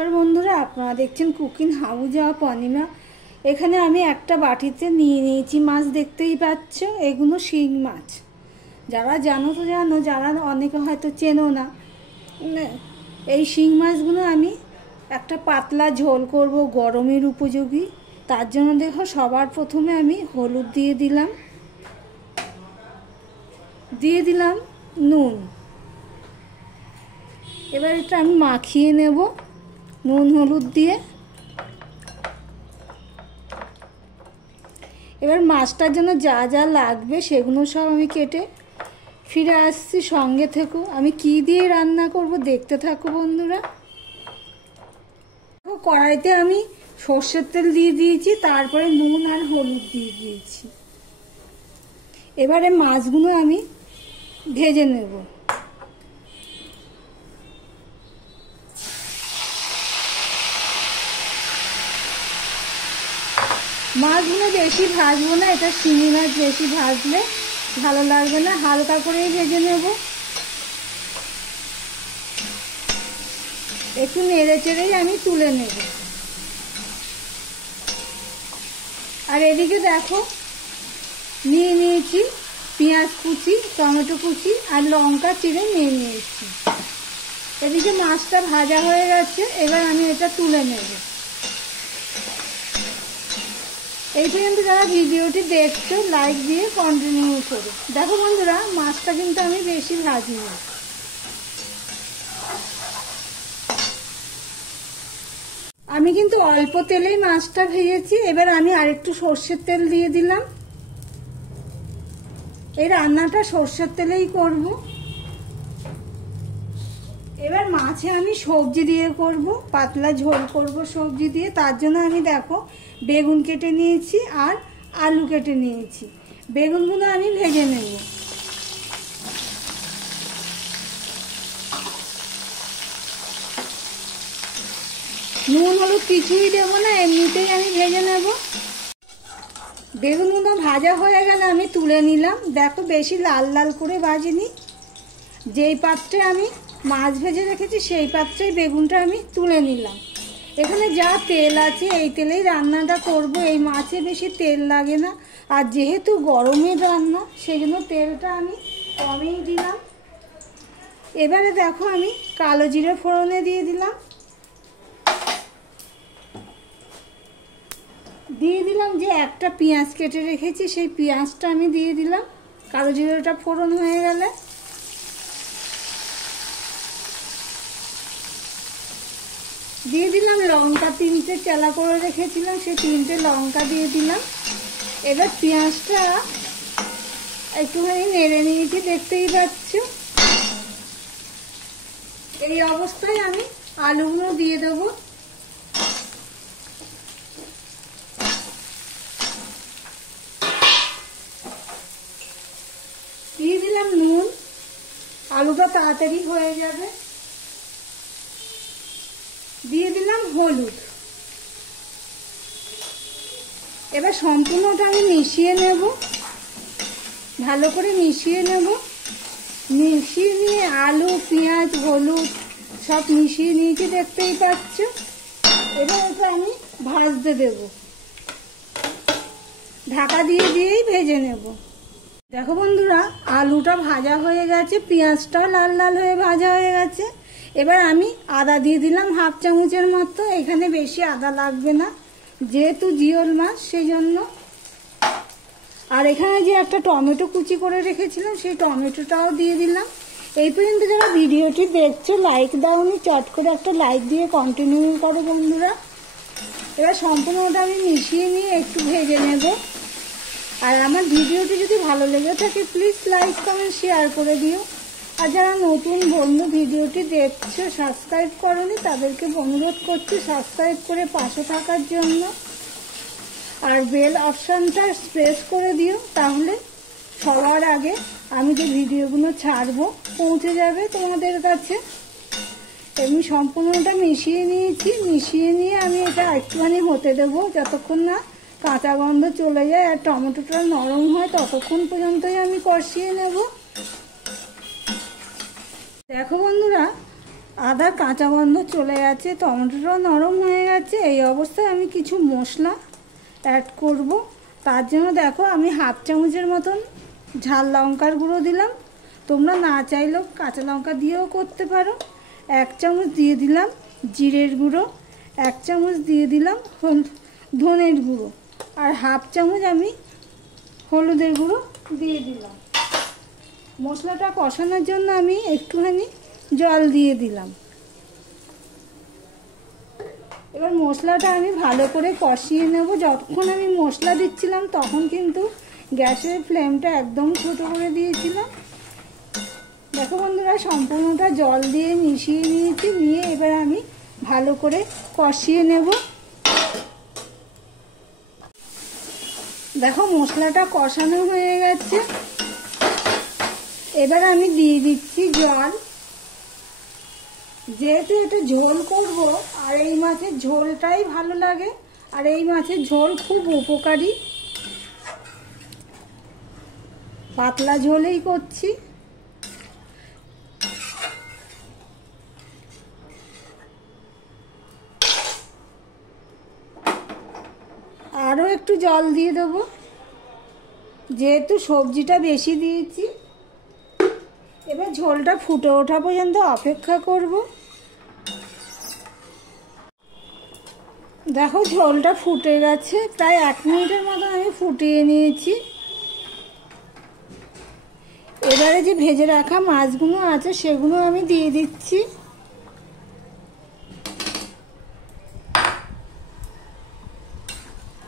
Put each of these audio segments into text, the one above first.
নমস্কার বন্ধুরা, আপনারা দেখছেন কুকিং হাউস অফ অনিমা। এখানে আমি একটা বাটিতে নিয়ে নিয়েছি মাছ, দেখতেই পাচ্ছ। এগুলো শিং মাছ। যারা জানো তো জানো, যারা অনেকে হয়তো চেনো না। এই শিং মাছগুলো আমি একটা পাতলা ঝোল করব, গরমের উপযোগী। তার জন্য দেখো, সবার প্রথমে আমি হলুদ দিয়ে দিলাম নুন। এবার এটা আমি মাখিয়ে নেব নুন হলুদ দিয়ে। এবার মাছটার জন্য যা যা লাগবে সেগুলো সব আমি কেটে ফিরে আসছি, সঙ্গে থেকো। আমি কি দিয়ে রান্না করব দেখতে থাকো বন্ধুরা। কড়াইতে আমি সর্ষের তেল দিয়ে দিয়েছি, তারপরে নুন আর হলুদ দিয়ে দিয়েছি। এবারে মাছগুলো আমি ভেজে নেব। মাছগুলো বেশি ভাজবো না, এটা শিঙি মাছ, বেশি ভাজলে ভালো লাগবে না, হালকা করেই ভেজে নেব। একটু নেড়ে চেড়েই আমি তুলে নেব। আর এদিকে দেখো, নিয়েছি পেঁয়াজ কুচি, টমেটো কুচি আর লঙ্কা চিড়ে নিয়েছি। এদিকে মাছটা ভাজা হয়ে গেছে, এবার আমি এটা তুলে নেব। এই পর্যন্ত যারা ভিডিওটি দেখছো, লাইক দিয়ে কন্টিনিউ করো। দেখো বন্ধুরা, মাছটা কিন্তু আমি বেশি ভাজিনি। আমি কিন্তু অল্প তেলেই মাছটা ভেজেছি। এবার আমি আরেকটু সর্ষের তেল দিয়ে দিলাম। এই রান্নাটা সর্ষের তেলেই করব। এবার মাছে আমি সবজি দিয়ে করব, পাতলা ঝোল করব সবজি দিয়ে। তার জন্য আমি দেখো বেগুন কেটে নিয়েছি আর আলু কেটে নিয়েছি। বেগুনগুলো আমি ভেজে নেব। নুন হলুদ কিছুই দেবো না, এমনিতেই আমি ভেজে নেব। বেগুনগুলো ভাজা হয়ে গেলে আমি তুলে নিলাম। দেখো, বেশি লাল লাল করে ভাজিনি। যেই পাত্রে আমি মাছ ভেজে রেখেছি সেই পাত্রেই বেগুনটা আমি তুলে নিলাম। এখানে যা তেল আছে এই তেলেই রান্নাটা করব। এই মাছে বেশি তেল লাগে না, আর যেহেতু গরমের রান্না সেই জন্য তেলটা আমি কমেই দিলাম। এবারে দেখো, আমি কালো জিরে ফোড়নে দিয়ে দিলাম যে একটা পেঁয়াজ কেটে রেখেছি, সেই পেঁয়াজটা আমি দিয়ে দিলাম। কালো জিরেটা ফোড়ন হয়ে গেলে দিয়ে দিলাম লঙ্কা, 3টে চেলা করে রেখেছিলাম, সেই 3টে লঙ্কা দিয়ে দিলাম। এবার পেঁয়াজটা একটুখানি নেড়ে নিয়েছি, দেখতেই পাচ্ছ। এই অবস্থায় আমি আলুগুলো দিয়ে দেবো। দিয়ে দিলাম নুন, আলুটা তাড়াতাড়ি হয়ে যাবে। দিয়ে দিলাম হলুদ। এবার সম্পূর্ণটা আমি মিশিয়ে নেব, ভালো করে মিশিয়ে নেব। মিশিয়ে নিয়ে আলু, পেঁয়াজ, হলুদ সব মিশিয়ে নিয়েছি, দেখতেই পাচ্ছ। এবার এটা আমি ভাজতে দেব, ঢাকা দিয়েই ভেজে নেব। দেখো বন্ধুরা, আলুটা ভাজা হয়ে গেছে, পেঁয়াজটাও লাল লাল হয়ে ভাজা হয়ে গেছে। এবার আমি আদা দিয়ে দিলাম 1/2 চামচের মতো। এখানে বেশি আদা লাগবে না, যেহেতু জিওল মাছ সেই জন্য। আর এখানে যে একটা টমেটো কুচি করে রেখেছিলাম, সেই টমেটোটাও দিয়ে দিলাম। এই পর্যন্ত যারা ভিডিওটি দেখছো, লাইক দাওনি, চট করে একটা লাইক দিয়ে কন্টিনিউ করো বন্ধুরা। এবার সম্পূর্ণটা আমি মিশিয়ে নিয়ে একটু ভেজে নেব। আর আমার ভিডিওটি যদি ভালো লেগে থাকে, প্লিজ লাইক কমেন্ট শেয়ার করে দিও। আর যারা নতুন বন্ধু ভিডিওটি দেখছে, সাবস্ক্রাইব করোনি, তাদেরকে অনুরোধ করছি সাবস্ক্রাইব করে পাশে থাকার জন্য। আর বেল অপশানটা প্রেস করে দিও, তাহলে সবার আগে আমি যে ভিডিওগুলো ছাড়বো পৌঁছে যাবে তোমাদের কাছে। এমনি সম্পূর্ণটা মিশিয়ে নিয়েছি। মিশিয়ে নিয়ে আমি এটা একটুখানি হতে দেবো, যতক্ষণ না কাঁচা গন্ধ চলে যায় আর টমেটোটা নরম হয়, ততক্ষণ পর্যন্তই আমি কষিয়ে নেব। দেখো বন্ধুরা, আদার কাঁচা গন্ধ চলে গেছে, টমেটোটাও নরম হয়ে গেছে। এই অবস্থায় আমি কিছু মশলা অ্যাড করব। তার জন্য দেখো আমি হাফ চামচের মতন ঝাল লঙ্কার গুঁড়ো দিলাম। তোমরা না চাইলেও কাঁচা লঙ্কা দিয়েও করতে পারো। 1 চামচ দিয়ে দিলাম জিরের গুঁড়ো, 1 চামচ দিয়ে দিলাম ধনের গুঁড়ো, আর হাফ চামচ আমি হলুদের গুঁড়ো দিয়ে দিলাম। মশলাটা কষানোর জন্য আমি একটুখানি জল দিয়ে দিলাম। এবার মশলাটা আমি ভালো করে কষিয়ে নেব। যতক্ষণ আমি মশলা দিচ্ছিলাম তখন কিন্তু গ্যাসের ফ্লেমটা একদম ছোট করে দিয়েছিলাম। দেখো বন্ধুরা, সম্পূর্ণটা জল দিয়ে মিশিয়ে নিয়েছি। নিয়ে এবার আমি ভালো করে কষিয়ে নেব। দেখো মশলাটা কষানো হয়ে গেছে। এবার আমি দিয়ে দিচ্ছি জল। যেহেতু এটা ঝোল করব, আর এই মাছের ঝোলটাই ভালো লাগে, আর এই মাছের ঝোল খুব উপকারী, পাতলা ঝোলেই করছি। আরও একটু জল দিয়ে দেবো, যেহেতু সবজিটা বেশি দিয়েছি। এবার ঝোলটা ফুটে ওঠা পর্যন্ত অপেক্ষা করব। দেখো ঝোলটা ফুটে গেছে, প্রায় 1 মিনিটের মতো আমি ফুটিয়ে নিয়েছি। এবারে যে ভেজে রাখা মাছগুলো আছে সেগুলো আমি দিয়ে দিচ্ছি।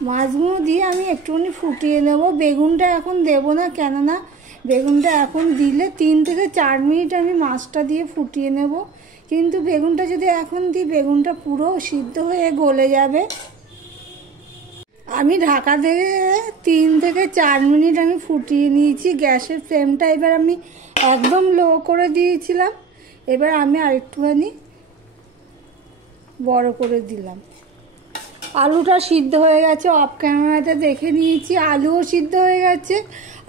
মাছগুলো দিয়ে আমি একটুখানি ফুটিয়ে নেব। বেগুনটা এখন দেব না, কেননা বেগুনটা এখন দিলে 3 থেকে 4 মিনিট আমি মাছটা দিয়ে ফুটিয়ে নেব। কিন্তু বেগুনটা যদি এখন দিই, বেগুনটা পুরো সিদ্ধ হয়ে গলে যাবে। আমি ঢাকা দিয়ে 3 থেকে 4 মিনিট আমি ফুটিয়ে নিয়েছি। গ্যাসের ফ্লেমটা এবার আমি একদম লো করে দিয়েছিলাম। এবার আমি আরেকটুখানি বড় করে দিলাম। আলুটা সিদ্ধ হয়ে গেছে, অফ ক্যামেরাতে দেখে নিয়েছি। আলুও সিদ্ধ হয়ে গেছে,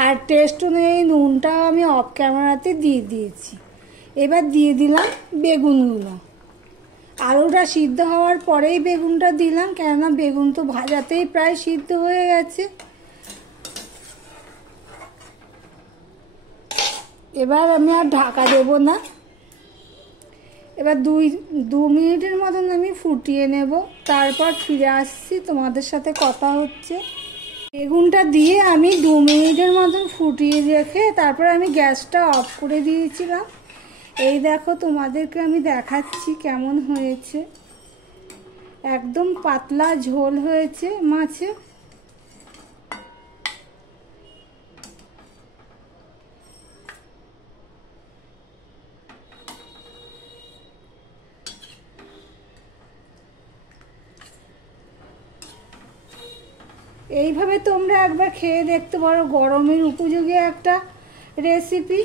আর টেস্ট অনুযায়ী নুনটাও আমি অফ ক্যামেরাতে দিয়ে দিয়েছি। এবার দিয়ে দিলাম বেগুনগুলো। আলুটা সিদ্ধ হওয়ার পরেই বেগুনটা দিলাম, কেননা বেগুন তো ভাজাতেই প্রায় সিদ্ধ হয়ে গেছে। এবার আমি আর ঢাকা দেব না। এবার 2 মিনিটের মতন আমি ফুটিয়ে নেব, তারপর ফিরে আসছি, তোমাদের সাথে কথা হচ্ছে। বেগুনটা দিয়ে আমি 2 মিনিটের মতন ফুটিয়ে রেখে তারপর আমি গ্যাসটা অফ করে দিয়েছিলাম। এই দেখো তোমাদেরকে আমি দেখাচ্ছি কেমন হয়েছে। একদম পাতলা ঝোল হয়েছে মাছে। এইভাবে তোমরা একবার খেয়ে দেখতে পারো, গরমের উপযোগী একটা রেসিপি।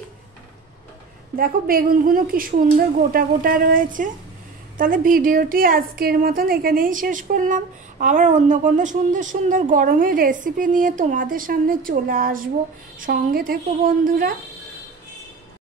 দেখো বেগুনগুলো কি সুন্দর গোটা গোটা রয়েছে। তাহলে ভিডিওটি আজকের মতন এখানেই শেষ করলাম। আবার অন্য কোনো সুন্দর সুন্দর গরমের রেসিপি নিয়ে তোমাদের সামনে চলে আসবো। সঙ্গে থেকো বন্ধুরা।